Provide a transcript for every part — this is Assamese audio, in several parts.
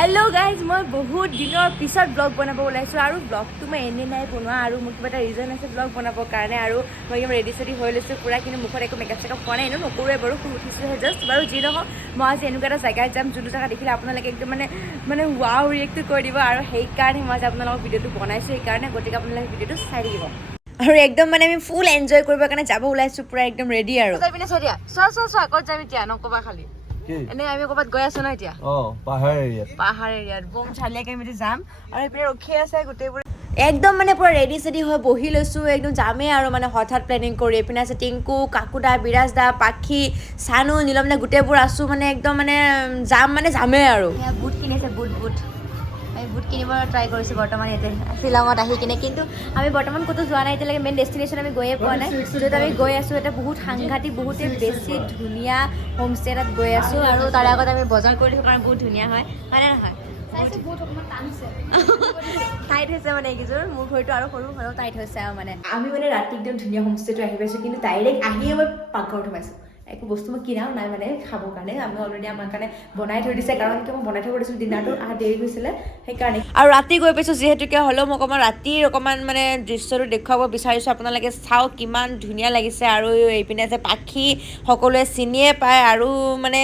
हेलो गाइज मैं बहुत दिन पिछत ब्लग बनाब ओलाइছোঁ আৰু ব্লগটো মই এনে নাই বনোৱা আৰু মোৰ কিবা এটা ৰিজন আছে ব্লগ বনাবৰ কাৰণে আৰু মই একদম ৰেডি চেডি হৈ লৈছোঁ পুৰা কিন্তু মুখত একো মেকআপ চেকআপ কৰা নাই এনেও নকৰোৱে বাৰু শুই উঠিছোঁহে জাষ্ট বাৰু যি নহওক মই আজি এনেকুৱা এটা জেগাত যাম যোনটো জেগা দেখিলে আপোনালোকে একদম মানে ৱাও ৰিয়েক্টটো কৰি দিব আৰু সেইকাৰণে মই আজি আপোনালোকক ভিডিঅ'টো বনাইছোঁ সেইকাৰণে গতিকে আপোনালোকে ভিডিঅ'টো চাই থাকিব আৰু একদম মানে আমি ফুল এনজয় কৰিবৰ কাৰণে যাব ওলাইছোঁ পুৰা একদম ৰেডি আৰু যাই পিনে চোৱা দিয়া চোৱা ক'ত যাম এতিয়া নক'বা খালি এনে আমি ক'ৰবাত গৈ আছো ন এতিয়া পাহাৰ এৰিয়াত বম চালিয়াকে আমি যাম আৰু এইপিনে ৰখি আছে গোটেইবোৰ একদম মানে পুৰা ৰেডি চেডি হৈ বহি লৈছোঁ একদম যামেই আৰু মানে হঠাৎ প্লেনিং কৰি এইপিনে আছে টিংকু কাকুদা বিৰাজ দা পাখি চানু নীলম দা গোটেইবোৰ আছোঁ মানে একদম মানে যামেই আৰু বুট কিনিছে বুট আমি বুট কিনিব ট্ৰাই কৰিছোঁ বৰ্তমান ইয়াতে শ্বিলঙত আহি কিনে কিন্তু আমি বৰ্তমান ক'তো যোৱা নাই এতিয়ালৈকে মেইন ডেষ্টিনেশ্যন আমি গৈয়ে পোৱা নাই য'ত আমি গৈ আছোঁ এটা বহুত সাংঘাতিক বহুতেই বেছি ধুনীয়া হোমষ্টে এটাত গৈ আছোঁ আৰু তাৰে আগত আমি বজাৰ কৰি দিছোঁ কাৰণ বহুত ধুনীয়া হয় হয়নে নহয় টাইট হৈছে মানে এইকেইযোৰ মোৰ ভৰিটো আৰু সৰু হ'লেও টাইট হৈছে আৰু মানে আমি মানে ৰাতি একদম ধুনীয়া হোমষ্টেটো আহি পাইছোঁ কিন্তু ডাইৰেক্ট আহিয়ে মই পাকঘৰত সোমাইছোঁ একো বস্তু মই কিনাও নাই মানে খাবৰ কাৰণে আমি অলৰেডি আমাৰ কাৰণে বনাই থৈ দিছে কাৰণ কি মই বনাই থৈ দিছিলোঁ ডিনাৰটো দেৰি হৈছিলে সেইকাৰণে আৰু ৰাতি গৈ পাইছোঁ যিহেতুকে হ'লেও মই অকণমান ৰাতিৰ অকণমান মানে দৃশ্যটো দেখুৱাব বিচাৰিছোঁ আপোনালোকে চাওক কিমান ধুনীয়া লাগিছে আৰু এইপিনে যে পাখি সকলোৱে চিনিয়ে পায় আৰু মানে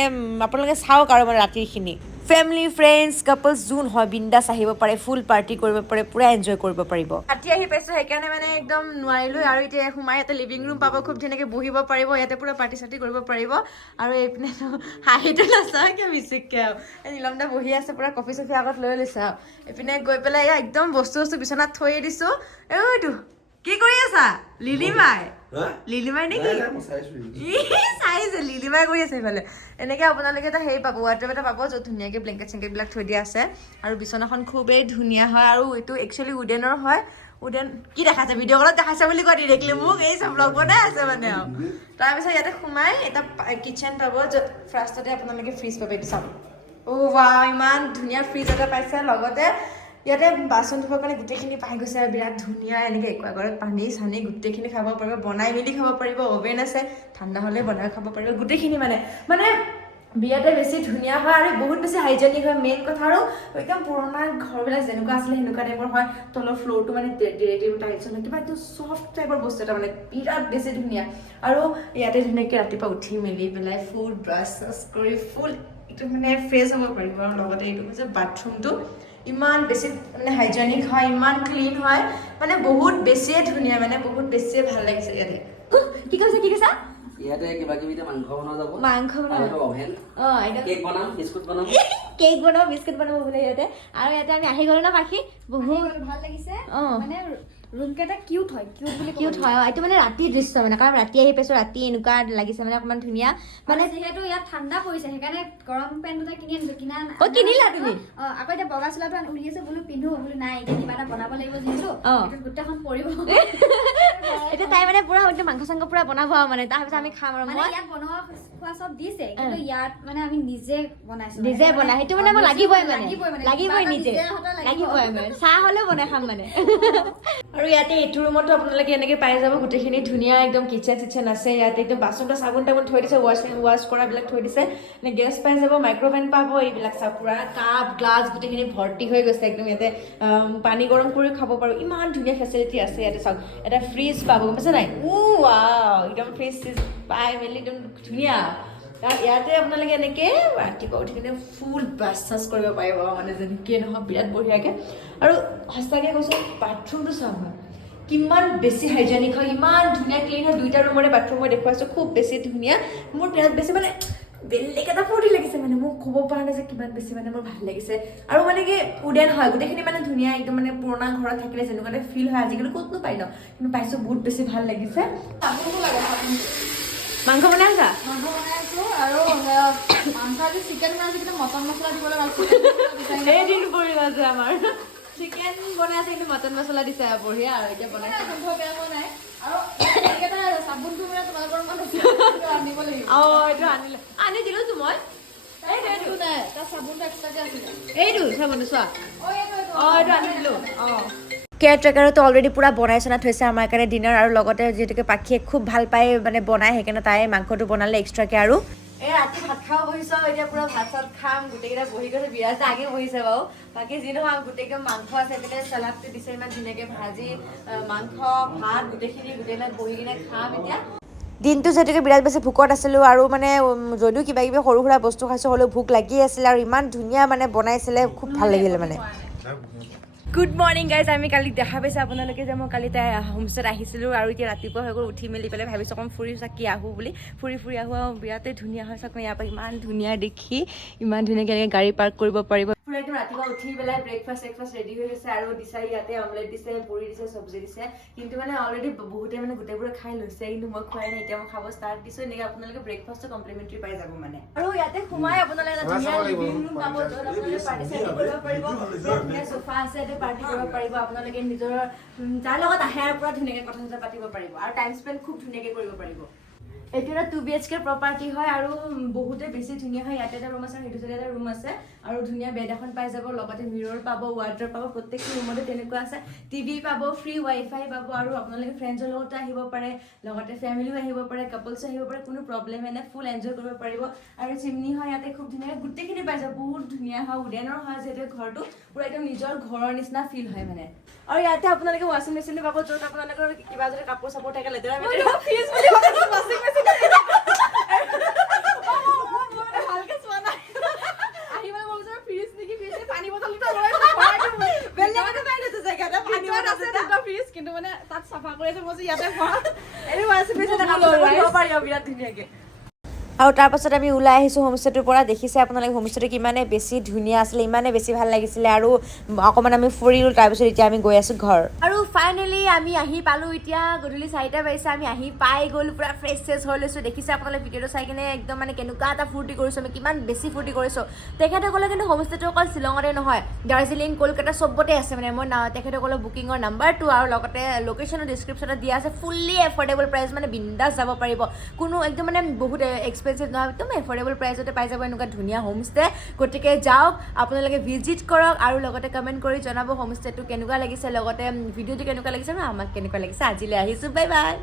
আপোনালোকে চাওক আৰু মানে ৰাতিৰখিনি ফেমিলি ফ্ৰেণ্ডছ কাপলছ যোন হয় বিন্দাছ আহিব পাৰে ফুল পাৰ্টি কৰিব পাৰে পুৰা এনজয় কৰিব পাৰিব ৰাতি আহি পাইছোঁ সেইকাৰণে মানে একদম নোৱাৰিলোঁ আৰু এতিয়া সোমাই ইয়াতে লিভিং ৰুম পাব খুব ধুনীয়াকৈ বহিব পাৰিব ইয়াতে পুৰা পাৰ্টি চাৰ্টি কৰিব পাৰিব আৰু এইপিনে হাঁহিটো নাচাওঁ কিয় মিচিককৈ আৰু এই নীলম দা বহি আছে পুৰা কফি চফি আগত লৈ লৈছে আৰু এইপিনে গৈ পেলাই একদম বস্তু বিচনাত থৈ দিছোঁ এইটো কি কৰি আছা লিলিমাই নেকি চাইছে লিলিমাই কৰি আছে এইফালে এনেকৈ আপোনালোকে এটা হেৰি পাব ৱাৰ্ড্ৰব এটা পাব য'ত ধুনীয়াকৈ ব্লেংকেট চেংকেটবিলাক থৈ দিয়া আছে আৰু বিচনাখন খুবেই ধুনীয়া হয় আৰু এইটো একচুৱেলি উডেনৰ হয় উডেন কি দেখাইছে ভিডিঅ' কলত দেখাইছে বুলি কোৱা ডিৰেক্টলি মোক এই চব ব্লগ বনাই আছে মানে আৰু তাৰপিছত ইয়াতে সোমাই এটা কিটচেন পাব য'ত ফাৰ্ষ্টতে আপোনালোকে ফ্ৰিজ পাব এইটো চাব ৱাও ইমান ধুনীয়া ফ্ৰিজ এটা পাইছে লগতে ইয়াতে বাচন ধুবৰ কাৰণে গোটেইখিনি পাই গৈছে বিৰাট ধুনীয়া এনেকৈ একোৱাগৰত পানী চানী গোটেইখিনি খাব পাৰিব বনাই মেলি খাব পাৰিব অ'ভেন আছে ঠাণ্ডা হ'লে বনাই খাব পাৰিব গোটেইখিনি মানে বিয়াতে বেছি ধুনীয়া হয় আৰু বহুত বেছি হাইজেনিক হয় মেইন কথা আৰু একদম পুৰণা ঘৰবিলাক যেনেকুৱা আছিলে সেনেকুৱা টাইপৰ হয় তলৰ ফ্ল'ৰটো মানে ডিৰেক্টলি টাইলছ হয় কিবা একদম চফ্ট টাইপৰ বস্তু এটা মানে বিৰাট বেছি ধুনীয়া আৰু ইয়াতে ধুনীয়াকৈ ৰাতিপুৱা উঠি মেলি পেলাই ফুল ব্ৰাছ চাছ কৰি ফুল এইটো মানে ফ্ৰেছ হ'ব পাৰিব আৰু লগতে এইটো হৈছে বাথৰুমটো ইমান বেছি মানে হাইজেনিক হয় ইমান ক্লিন হয় মানে বহুত বেছিয়ে ধুনীয়া মানে বহুত বেছিয়ে ভাল লাগিছে ইয়াতে কি কৈছা ইয়াতে কিবা কিবি মাংস বনোৱা যাব মাংস বনাব অভেন কেক বনাম বিস্কুট বনাব বোলে ইয়াতে আৰু ইয়াতে আমি আহি গ'লো ন পাখি বহুত ভাল লাগিছে মানে ৰুম কেইটা কিউট হয় এইটো মানে ৰাতিৰ দৃশ্য মানে কাৰণ ৰাতি আহি পাইছোঁ ৰাতি এনেকুৱা লাগিছে মানে অকণমান ধুনীয়া মানে যিহেতু ইয়াত ঠাণ্ডা পৰিছে সেইকাৰণে গৰম পেণ্ট দুটা কিনি আনিছো কিনিলা তুমি আকৌ এতিয়া বগা চোলাটো উৰি আছে বোলো পিন্ধো বোলো নাই এতিয়া কিবা এটা বনাব লাগিব যিহেতু গোটেইখন পৰিব এতিয়া তাই মানে পুৰা মাংস চাংস পুৰা বনাব আৰু মানে তাৰপিছত আমি খাম আৰু মানে ইয়াত বনোৱা খোৱা চব দিছে কিন্তু ইয়াত মানে আমি নিজে বনাইছো বনাই সেইটো মানে মই লাগিবই নিজে লাগিবই মানে চাহ হ'লেও বনাই খাম মানে আৰু ইয়াতে এইটো ৰুমতো আপোনালোকে এনেকৈ পাই যাব গোটেইখিনি ধুনীয়া একদম কিটচেন আছে ইয়াতে একদম বাচন চাবোন টাবোন থৈ দিছে ৱাছ কৰাবিলাক থৈ দিছে মানে গেছ পাই যাব মাইক্ৰ'ভেন পাব এইবিলাক চাব পুৰা কাপ গ্লাছ গোটেইখিনি ভৰ্তি হৈ গৈছে একদম ইয়াতে পানী গৰম কৰি খাব পাৰোঁ ইমান ধুনীয়া ফেচিলিটি আছে ইয়াতে চাওক এটা ফ্ৰিজ পাব গম পাইছে নাই ৱাও একদম ফ্ৰিজ চিজ পাই মেলি একদম ধুনীয়া কাৰণ ইয়াতে আপোনালোকে এনেকৈ ৰাতিপুৱা উঠি কিনে ফুল ব্ৰাছ চাছ কৰিব পাৰিব মানে যেনেকৈ নহয় বিৰাট বঢ়িয়াকৈ আৰু সঁচাকৈ কৈছোঁ বাথৰুমটো চাওক কিমান বেছি হাইজেনিক হয় ইমান ধুনীয়া ক্লিন হয় দুইটা ৰুমৰে বাথৰুম মই দেখুৱাইছোঁ খুব বেছি ধুনীয়া মোৰ বিৰাট বেছি মানে বেলেগ এটা ফূৰ্তি লাগিছে মানে মোক ক'ব পৰা নাই যে কিমান বেছি মানে মোৰ ভাল লাগিছে আৰু মানে কি উডেন হয় গোটেইখিনি মানে ধুনীয়া একদম মানে পুৰণা ঘৰত থাকিলে যেনেকুৱা ফিল হয় আজিকালি ক'তনো পাই ন কিন্তু পাইছোঁ বহুত বেছি ভাল লাগিছে মাংস বনাই আছা আৰু মাংস আজি চিকেন বনাইছো কিন্তু মটন মছলা দিবলৈ এদিন পৰিল আছে আমাৰ চিকেন বনাই আছে কিন্তু মটন মছলা দিছে বঢ়িয়া আৰু এতিয়া বনাইছে বেয়া হোৱা নাই আৰু চাবোনটো মানে তোমালোকৰ মন আছে আনিব লাগিব এইটো আনি দিলোতো মই এইটো নাই তাৰ চাবোনটো এক্সট্ৰাকে আছিলে এইটো চাবোনটো চোৱা এইটো আনি দিলো কেয়াৰ ট্ৰেকাৰতো অলৰেডি পুৰা বনাই চনাই থৈছে আমাৰ কাৰণে ডিনাৰ আৰু লগতে যিহেতুকে পাখিয়ে খুব ভাল পায় মানে বনাই সেইকাৰণে তাই মাংসটো বনালে এক্সট্ৰাকৈ আৰু এই ৰাতি ভাত খাব বহিছোঁ এতিয়া পুৰা ভাত চাত খাম গোটেইকেইটা বহি গৈছে বিৰাজ আগে বহিছে বাৰু বাকী যি নহয় গোটেই একদম মাংস আছে এইপিনে চালাডটো দিছে ইমান ধুনীয়াকৈ ভাজি মাংস ভাত গোটেইখিনি গোটেইবিলাক বহি কিনে খাম এতিয়া দিনটো যিহেতুকে বিৰাট বেছি ভোকত আছিলোঁ আৰু মানে যদিও কিবা কিবি সৰু সুৰা বস্তু খাইছোঁ হ'লেও ভোক লাগি আছিলে আৰু ইমান ধুনীয়া মানে বনাইছিলে খুব ভাল লাগিলে মানে গুড মৰ্ণিং গাইজ আমি কালি দেখা পাইছে আপোনালোকে যে মই কালি তাই হোমষ্টেত আহিছিলোঁ আৰু এতিয়া ৰাতিপুৱা হৈ গ'ল উঠি মেলি পেলাই ভাবিছোঁ অকণ ফুৰি চাকি আহোঁ বুলি ফুৰি আহোঁ আৰু বিৰাটেই ধুনীয়া হয় চাওক ইয়াৰ পৰা ইমান ধুনীয়া দেখি ইমান ধুনীয়াকৈ গাড়ী পাৰ্ক কৰিব পাৰিব পুৰা একদম ৰাতিপুৱা উঠি পেলাই ব্ৰেকফাষ্ট ৰেডি হৈ গৈছে আৰু দিছে ইয়াতে অমলেট দিছে পুৰি দিছে চব্জি দিছে কিন্তু মানে অলৰেডি বহুতে মানে গোটেইবোৰে খাই লৈছে কিন্তু মই খোৱাই নাই এতিয়া মই খাব ষ্টাৰ্ট দিছোঁ এনেকৈ আপোনালোকে ব্ৰেকফাষ্টটো কমপ্লিমেণ্টাৰী পাই যাব মানে আৰু ইয়াতে সোমাই আপোনালোকে ধুনীয়া লিভিং ৰুম পাব য'ত আপোনালোকে পাৰ্টিচিপেট কৰিব পাৰিব ধুনীয়া চোফা আছে পাৰ্টি কৰিব পাৰিব আপোনালোকে নিজৰ যাৰ লগত আহে আৰু পুৰা ধুনীয়াকৈ কথা চথা পাতিব পাৰিব আৰু টাইম স্পেণ্ড খুব ধুনীয়াকৈ কৰিব পাৰিব এইটো এটা 2 BHK প্ৰপাৰ্টি হয় আৰু বহুতে বেছি ধুনীয়া হয় ইয়াতে এটা ৰুম আছে সেইটো চাইডে এটা ৰুম আছে আৰু ধুনীয়া বেড এখন পাই যাব লগতে মিৰৰ পাব ৱাৰ্ড্ৰব পাব প্ৰত্যেকটো ৰুমতে তেনেকুৱা আছে টিভি পাব ফ্ৰী ৱাইফাই পাব আৰু আপোনালোকে ফ্ৰেণ্ডছৰ লগতো আহিব পাৰে লগতে ফেমিলিও আহিব পাৰে কাপলছো আহিব পাৰে কোনো প্ৰব্লেমে নাই ফুল এনজয় কৰিব পাৰিব আৰু চিমনি হয় ইয়াতে খুব ধুনীয়াকৈ গোটেইখিনি পাই যাব বহুত ধুনীয়া হয় উডেনৰ হয় যিহেতু ঘৰটো পুৰা একদম নিজৰ ঘৰৰ নিচিনা ফিল হয় মানে আৰু ইয়াতে আপোনালোকে ৱাশ্বিং মেচিন পাব য'ত আপোনালোকৰ কিবা যদি কাপোৰ চাপোৰ থাকে লেতেৰা ফ্ৰিজ বুলি ৱাশ্বিং মেচিন কিন্তু মানে তাত চাফা কৰি আছে মই ইয়াতে বিৰাট ধুনীয়াকে আৰু তাৰপাছত আমি ওলাই আহিছোঁ হোমষ্টেটোৰ পৰা দেখিছে আপোনালোকে হোমষ্টেটো কিমানে বেছি ধুনীয়া আছিলে ইমানে বেছি ভাল লাগিছিলে আৰু অকণমান আমি ফুৰিলোঁ তাৰপিছত এতিয়া আমি গৈ আছোঁ ঘৰ আৰু ফাইনেলি আমি আহি পালোঁ এতিয়া গধূলি 4টা বাজিছে আমি আহি পাই গ'লোঁ পুৰা ফ্ৰেছ হৈ লৈছোঁ দেখিছে আপোনালোকে ভিডিঅ'টো চাই কিনে একদম মানে কেনেকুৱা এটা ফূৰ্তি কৰিছোঁ আমি কিমান বেছি ফূৰ্তি কৰিছোঁ তেখেতসকলে কিন্তু হোমষ্টেটো অকল শ্বিলঙতে নহয় দাৰ্জিলিং কলকাতা চবতে আছে মানে মই তেখেতসকলৰ বুকিঙৰ নাম্বাৰটো আৰু লগতে লোকেশ্যনৰ ডিছক্ৰিপশ্যনত দিয়া আছে ফুল্লি এফৰ্ডেবল প্ৰাইচ মানে বিন্দাছ যাব পাৰিব কোনো একদম মানে বহুত এক্সপেঞ্চিভ নহয় একদম এফৰ্ডেবল প্ৰাইচতে পাই যাব এনেকুৱা ধুনীয়া হোমষ্টে গতিকে যাওক আপোনালোকে ভিজিট কৰক আৰু লগতে কমেণ্ট কৰি জনাব হোমষ্টেটো কেনেকুৱা লাগিছে লগতে ভিডিঅ'টো কেনেকুৱা লাগিছে আৰু আমাক কেনেকুৱা লাগিছে আজিলৈ আহিছোঁ বাই বাই